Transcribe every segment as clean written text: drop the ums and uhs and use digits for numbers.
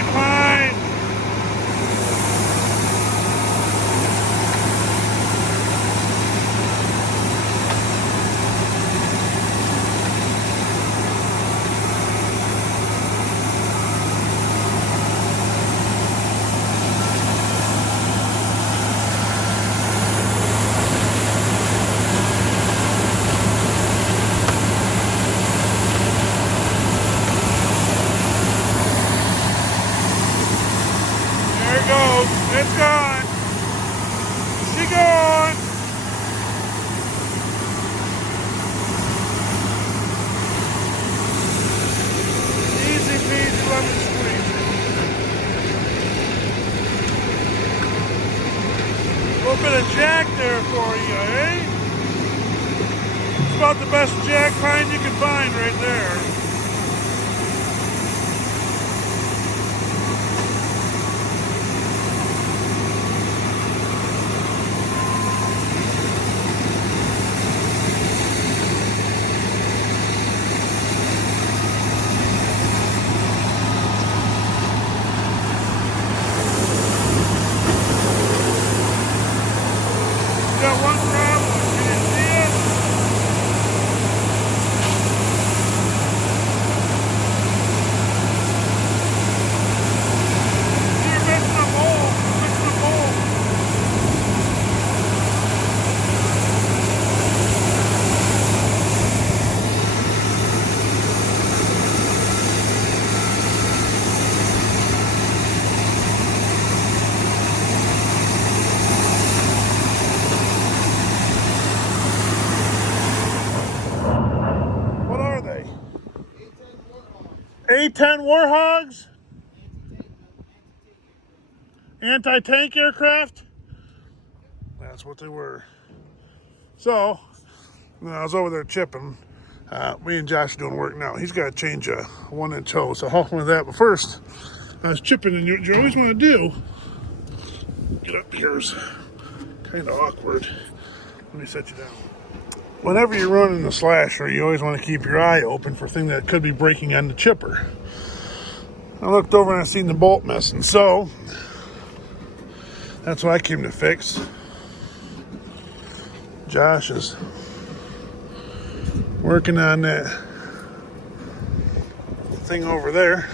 right, fine. There it goes. It's gone. She gone. Easy peasy lemon squeeze. A little bit of jack there for you, eh? It's about the best jack pine you can find right there. Got one problem. Can you see it? You're missing a hole. Missing a hole. What are they? A-10 Warhogs? Anti-tank aircraft? That's what they were. So, when I was over there chipping, me and Josh are doing work now. He's got to change a 1-inch hose. So I'll help him with that. But first, I was chipping, and you always want to do, get up here is kind of awkward. Let me set you down. Whenever you're running the slasher, you always want to keep your eye open for things that could be breaking on the chipper. I looked over and I seen the bolt missing, so that's what I came to fix. Josh is working on that thing over there.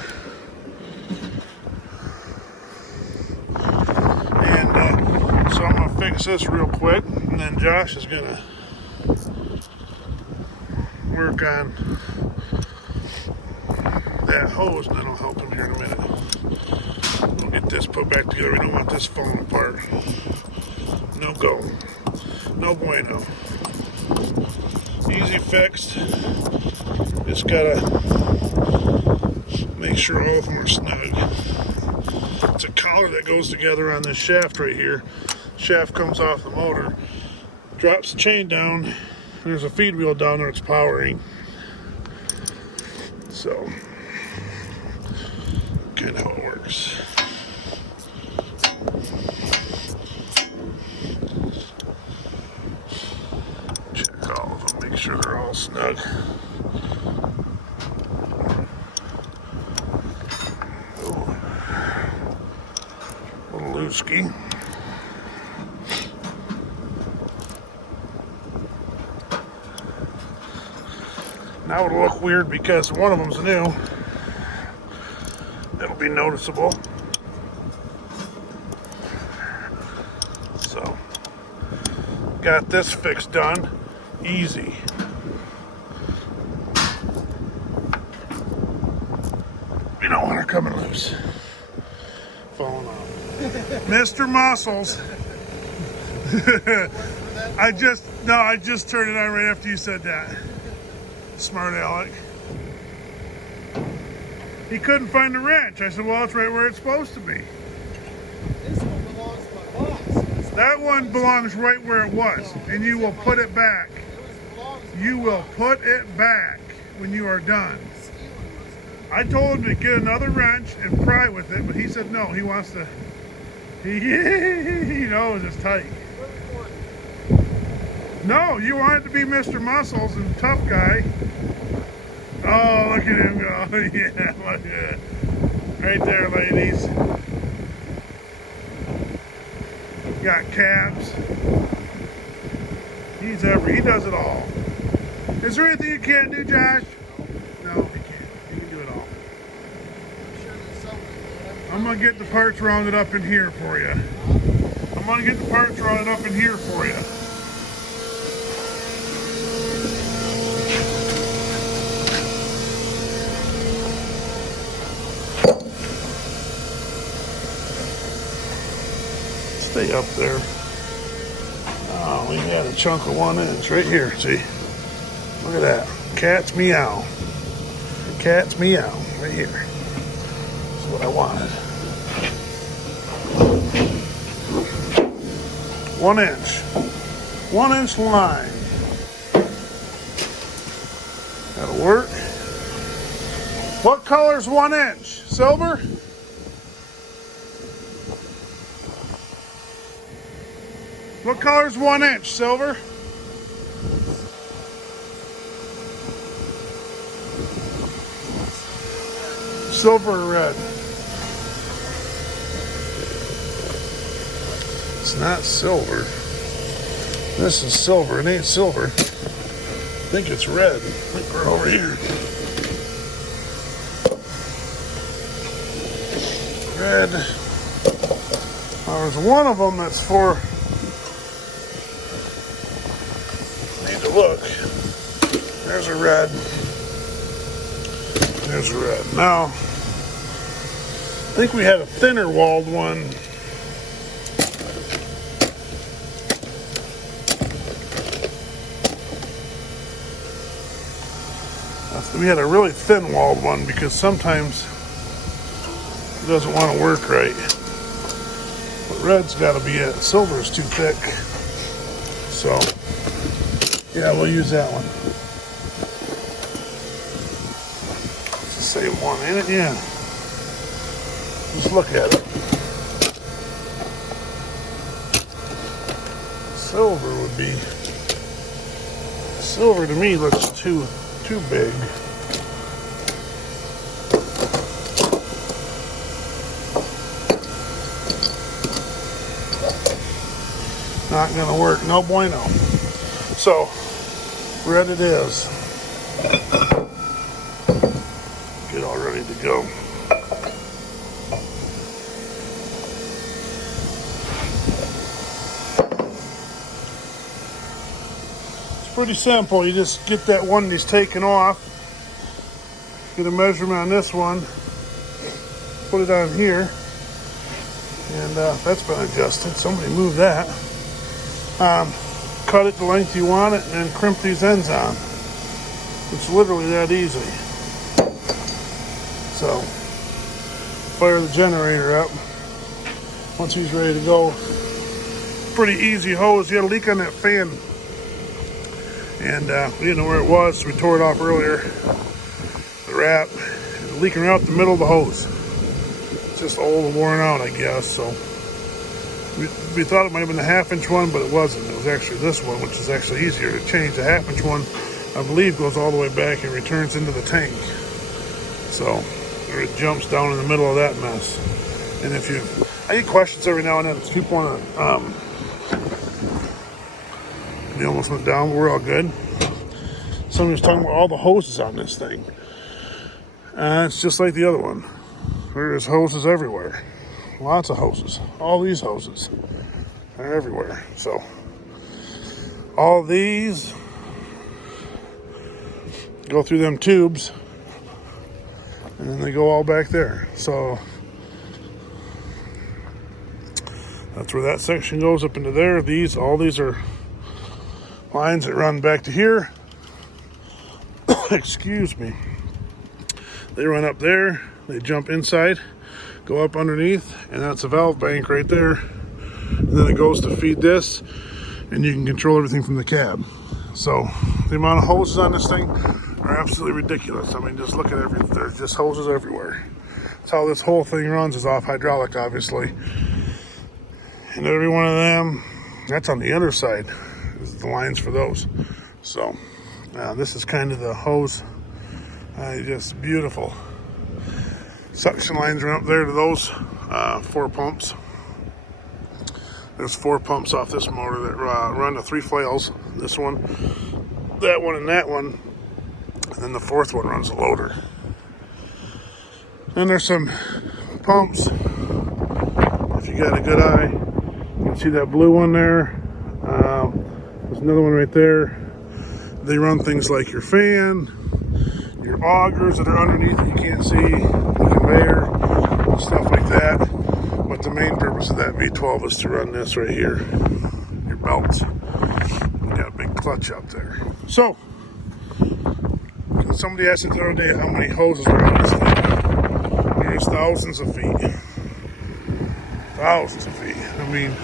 And so I'm gonna fix this real quick, and then Josh is gonna work on that hose, and then I'll help him here in a minute. We'll get this put back together. We don't want this falling apart. No go. No bueno. Easy fixed. Just gotta make sure all of them are snug. It's a collar that goes together on this shaft right here. Shaft comes off the motor, drops the chain down. There's a feed wheel down there it's powering. So, kind of how it works. Check all of them, make sure they're all snug. Oh, a little looseky. Now it'll look weird because one of them's new. It'll be noticeable. So, got this fixed done. Easy. You don't want her coming loose. Falling off. Mr. Muscles. I just turned it on right after you said that. Smart Alec. He couldn't find the wrench. I said, well, it's right where it's supposed to be. This one belongs to my boss. That one belongs right where it was, and you will put it back. You will put it back when you are done. I told him to get another wrench and pry with it, but he said no, he wants to, he knows it's tight. No, you want it to be Mr. Muscles and tough guy. Oh, look at him go. Yeah, look at it. Right there, ladies. Got caps. He does it all. Is there anything you can't do, Josh? No, he can't. He can do it all. I'm gonna get the parts rounded up in here for you. Stay up there. Oh, we had a chunk of 1 inch right here. See? Look at that. Cat's meow. Cat's meow right here. That's what I wanted. 1 inch. 1 inch line. That'll work. What color's 1 inch? Silver? What color's 1 inch? Silver? Silver or red? It's not silver. This is silver. It ain't silver. I think it's red. I think we're over here. Red. There's one of them that's for... Need to look. There's a red. There's a red. Now, I think we had a thinner walled one. We had a really thin walled one because sometimes it doesn't want to work right. But red's got to be it. Silver's too thick. So, yeah, we'll use that one. It's the same one, ain't it? Yeah. Just look at it. Silver would be... Silver to me looks too big. Not gonna work, no bueno. So, red it is. Get all ready to go. It's pretty simple. You just get that one that's taken off. Get a measurement on this one. Put it on here. And that's been adjusted. Somebody moved that. Cut it the length you want it and then crimp these ends on. It's literally that easy. So, fire the generator up. Once he's ready to go, pretty easy hose. You had a leak on that fan. And we didn't know where it was, so we tore it off earlier. The wrap, leaking right out the middle of the hose. It's just old and worn out, I guess, so. We thought it might have been the 1/2 inch one, but it wasn't. It was actually this one, which is actually easier to change. The 1/2 inch one, I believe, goes all the way back and returns into the tank. So it jumps down in the middle of that mess. And if I get questions every now and then. People want to, we almost went down, but we're all good. Somebody was talking about all the hoses on this thing. It's just like the other one. There's hoses everywhere. Lots of hoses. All these hoses are everywhere. So all these go through them tubes and then they go all back there. So that's where that section goes, up into there. All these are lines that run back to here. Excuse me. They run up there, they jump inside, go up underneath, and that's a valve bank right there. And then it goes to feed this, and you can control everything from the cab. So the amount of hoses on this thing are absolutely ridiculous. I mean, just look at everything. There's just hoses everywhere. That's how this whole thing runs, is off hydraulic, obviously. And every one of them, that's on the underside, is the lines for those. So this is kind of the hose. Just beautiful. Suction lines run up there to those 4 pumps. There's 4 pumps off this motor that run to 3 flails. This one, that one, and that one. And then the 4th one runs a loader. Then there's some pumps. If you got a good eye, you can see that blue one there. There's another one right there. They run things like your fan, your augers that are underneath that you can't see, the conveyor, stuff like that. But the main purpose of that V12 is to run this right here, your belts. You got a big clutch up there. So, somebody asked me the other day how many hoses are on this thing. There's thousands of feet. Thousands of feet. I mean,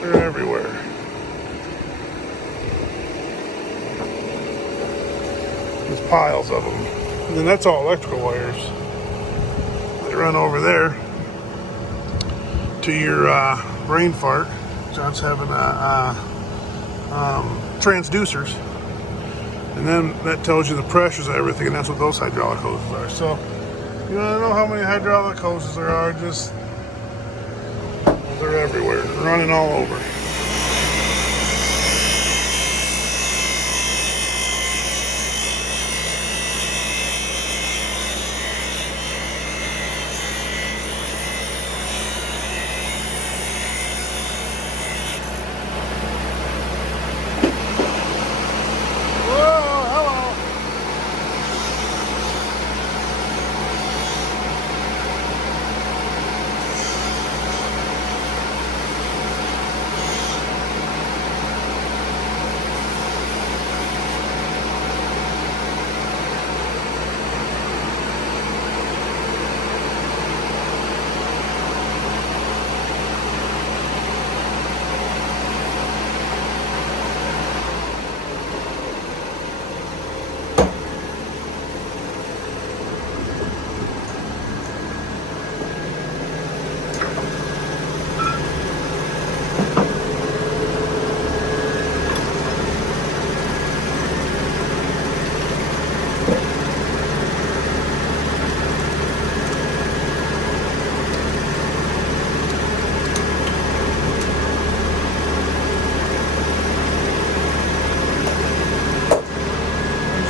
they're everywhere. There's piles of them. And then that's all electrical wires. They run over there to your brain fart. John's having transducers. And then that tells you the pressures of everything, and that's what those hydraulic hoses are. So, you want to know how many hydraulic hoses there are? Just, they're everywhere, running all over.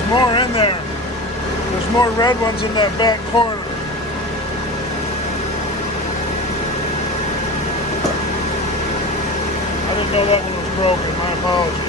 More in there. There's more red ones in that back corner. I didn't know that one was broken. My apologies.